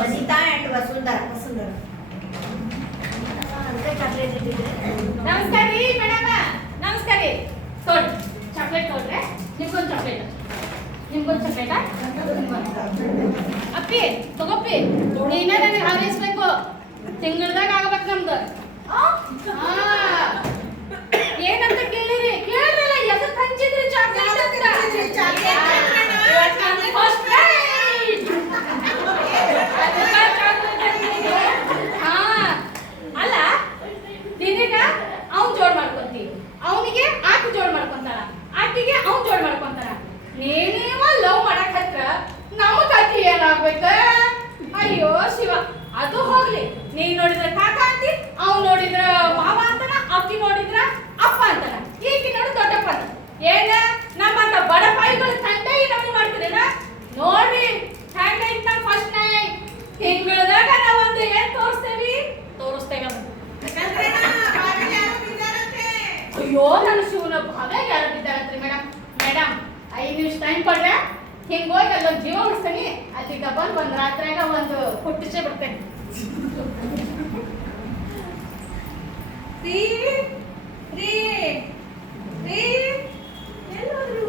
Vanita and Vasundhara Vasundhara chocolate ಇಟ್ಟಿದ್ರೆ ನಮಸ್ಕಾರ ರೀ madam ನಮಸ್ಕಾರ ರೀ ತೋಡ್ ಚಾಕ್ಲೇಟ್ ತೋಡ್ರೆ ನಿಮ್ಗೊಂದು ಚಾಕ್ಲೇಟ್ ಅಪ್ಪಿ ತಗೋಪ್ಪಿ ನೀನೇ ನನಗೆ ಹಾರೈಸ್ಬೇಕು ತಿಂಗಳದಾಗ ಆಗ್ಬೇಕು ನಮ್ದು ಏನಂತ ಕೇಳಿರಿ ಕೇಳ್ರಲ್ಲ ಎದಕ್ಕೆ ಹಂಚಿದ್ರಿ ಚಾಕ್ಲೇಟ್ ಅಲ್ಲ ನಿನಗ ಅವ್ನ್ ಜೋಡ್ ಮಾಡ್ಕೊಂತಿ ಅವನಿಗೆ ಆಕೆ ಜೋಡ್ ಮಾಡ್ಕೊಂತಾಳ ಆಕೆಗೆ ಅವ್ನ್ ಜೋಡ್ ಮಾಡ್ಕೊಂತಾರ ನೀನೇವ ಲವ್ ಮಾಡಕ್ ಹತ್ರ ನಮ್ಮ ಕಥೆ ಏನಾಗ್ಬೇಕ ಅಯ್ಯೋ ಶಿವ ಅದು ಹೋಗ್ಲಿ ನೀನ್ ನೋಡಿದ್ರ ಕಾಕ ಅಂತಿ ಅವ್ನ್ ನೋಡಿದ್ರ ಮಾವ ಅಂತಾನ ಅಕ್ಕಿ ನೋಡಿದ್ರ ಅಪ್ಪ ಅಂತಾನ ಈಕಿ ನೋಡಿದ್ರ ದೊಡ್ಡಪ್ಪ ಅಂತ ಏನ ನಮ್ಮಂತ ಬಡ ಪಾಯಿಗಳು ತಂದೆ ನಮ್ಗೆ ಮಾಡ್ತೀರೇನ ನೋಡ್ರಿ ಹ್ಯಾಂಗ ಐತ್ ನಮ್ ಫಸ್ಟ್ ನೈಟ್ ತಿಂಗಳದಾಗ ನಾವೊಂದು ಏನ್ ತೋರಿಸ್ತೇವೆ ಅಯ್ಯೋ ನನ್ನ ಶಿವನ ಭಾಗ ಯಾರು ಬಿದ್ದಾರತ್ರಿ ಮೇಡಮ್ 5 ನಿಮಿಷ ಟೈಮ್ ಕೊಡ್ರೆ ಹಿಂಗ ಹೋಗಿ ಅಲ್ಲೊಂದು ಜೀವ ಉಳಿಸ್ತೀನಿ ಅಲ್ಲಿಗ ಬಂದು ಒಂದು ರಾತ್ರಿಯಾಗ ಒಂದು ಹುಟ್ಟಿಸೇ ಬಿಡ್ತೇನೆ ರೀ ರೀ ರೀ ಎಲ್ಲೋದ್ರು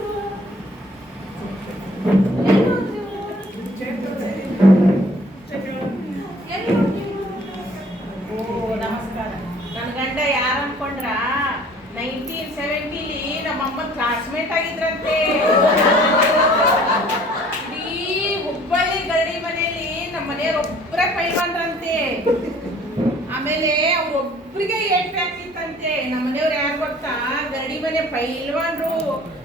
ನಮಸ್ಕಾರ. ನನ್ನ ಗಂಡ ಯಾರು ಅನ್ಕೊಂಡ್ರ 1970 ನಮ್ಮಮ್ಮ ಕ್ಲಾಸ್ಮೇಟ್ ಆಗಿದ್ರಂತೆ. ಇಡೀ ಹುಬ್ಬಳ್ಳಿ ಗರಡಿ ಮನೆಯಲ್ಲಿ ನಮ್ಮ ಮನೆಯವ್ರೊಬ್ಬರ ಪೈಲ್ವಾನ್ರಂತೆ. ಆಮೇಲೆ ಅವ್ರೊಬ್ರಿಗೆ ಏಟ್ ಆಗ್ತಿತ್ತಂತೆ. ನಮ್ಮ ಮನೆಯವ್ರು ಯಾರು ಗೊತ್ತಾ, ಗರಡಿ ಮನೆ ಪೈಲ್ವಾನ್ರು.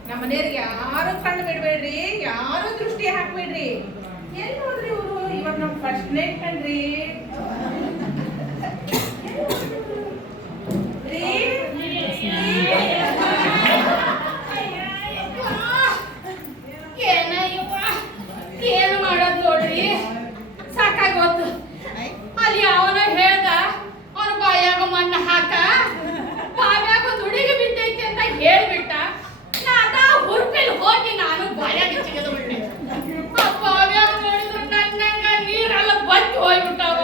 ನಮ್ಮ ಮನೆಯವ್ರಿಗೆ ಯಾರು ಕಣ್ಣು ಬಿಡ್ಬೇಡ್ರಿ, ಯಾರು ದೃಷ್ಟಿ ಹಾಕ್ಬೇಡ್ರಿ. ಎಲ್ಲಿ ಹೋದ್ರಿ ಇವರು? ಇವಾಗ ನಮ್ ಫಸ್ಟ್ ನೈಟ್ ಕಣ್ರಿ. ಏನು ಮಾಡೋದು ನೋಡ್ರಿ, ಸಾಕಾಗೋತು. ಅಲ್ಲಿ ಅವನ ಹೇಳ್ದ ಅವ್ರ ಬಾಯಾಗ ಮಣ್ಣು ಹಾಕ, ಬಾವ್ಯಾಗ ಒಂದು ಹುಡುಗಿ ಬಿದ್ದೈತಿ ಅಂತ ಹೇಳ್ಬಿಟ್ಟ. ನಾದ ಹುರ್ಪಿಲ್ ಹೋಗಿ ನಾನು ಬಾಯಾಗ ಚಿಗದು ಬಿಟ್ಟೆ. ಆ ಬಾವ್ಯಾಗ ನೋಡಿದ್ರು ನನ್ನಂಗ ನೀರೆಲ್ಲ ಬತ್ತಿ ಹೋಗ್ಬಿಟ್ಟಾವ.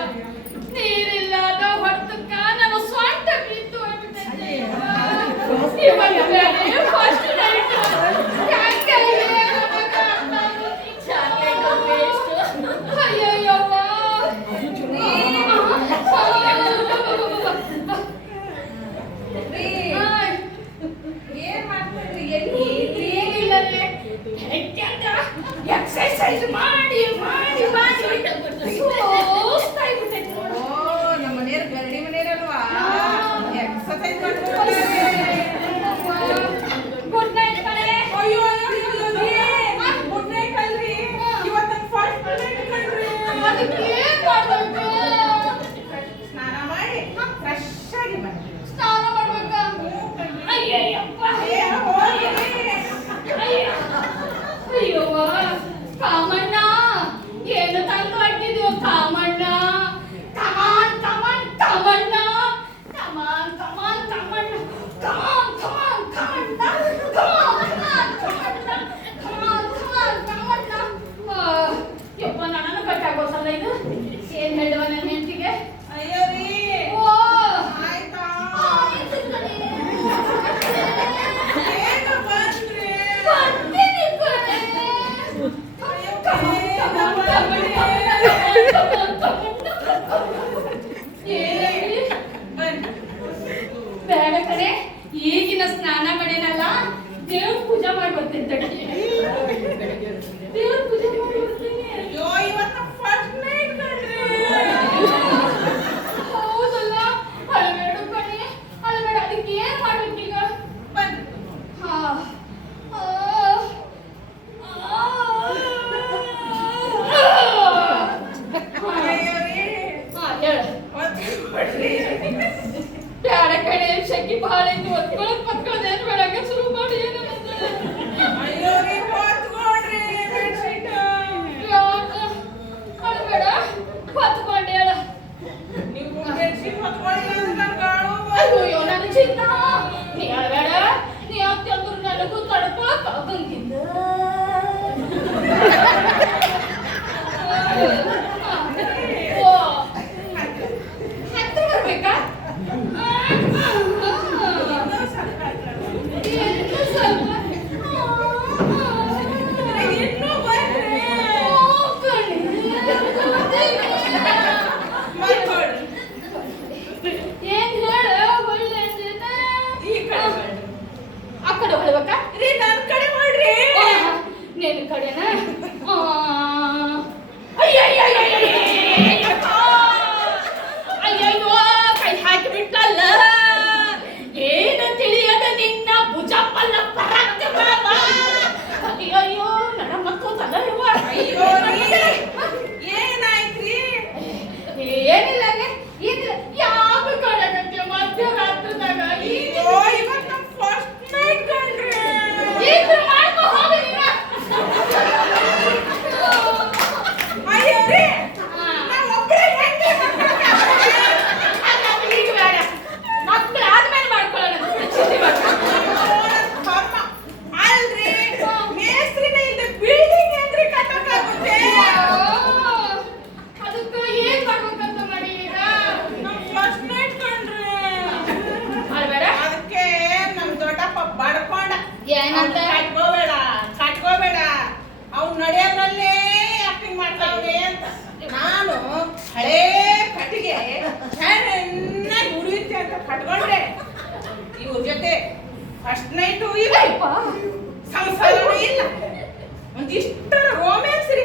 ನೀರಿಲ್ಲದ ಹೊರತಕ್ಕ ನನ್ನ ಸ್ವಂತ ಬಿದ್ದು ಹೋಗ್ಬಿಟ್ಟೈತೆ. ಫಸ್ಟ್ ನೈಟ್ ಏನಂತ ಕಟ್ಕೋಬೇಡ ಅವ್ನು ನಡೆಯೋದ್ರಲ್ಲೇ ಆಕ್ಟಿಂಗ್ ಮಾಡ್ತಾವ್ರೆ ಅಂತ. ನಾನು ಹಳೇ ಕಟ್ಟಿಗೆ ಚೆನ್ನಾಗಿ ಉರಿಯುತ್ತೆ ಅಂತ ಕಟ್ಕೊಂಡೆ. ಇವ್ರ ಜೊತೆ ಫಸ್ಟ್ ನೈಟು ಇಲ್ಲ, ಸಂಸಾರನೂ ಇಲ್ಲ, ಒಂದಿಷ್ಟರ ರೋಮ್ಯಾನ್ಸ್ ರೀ.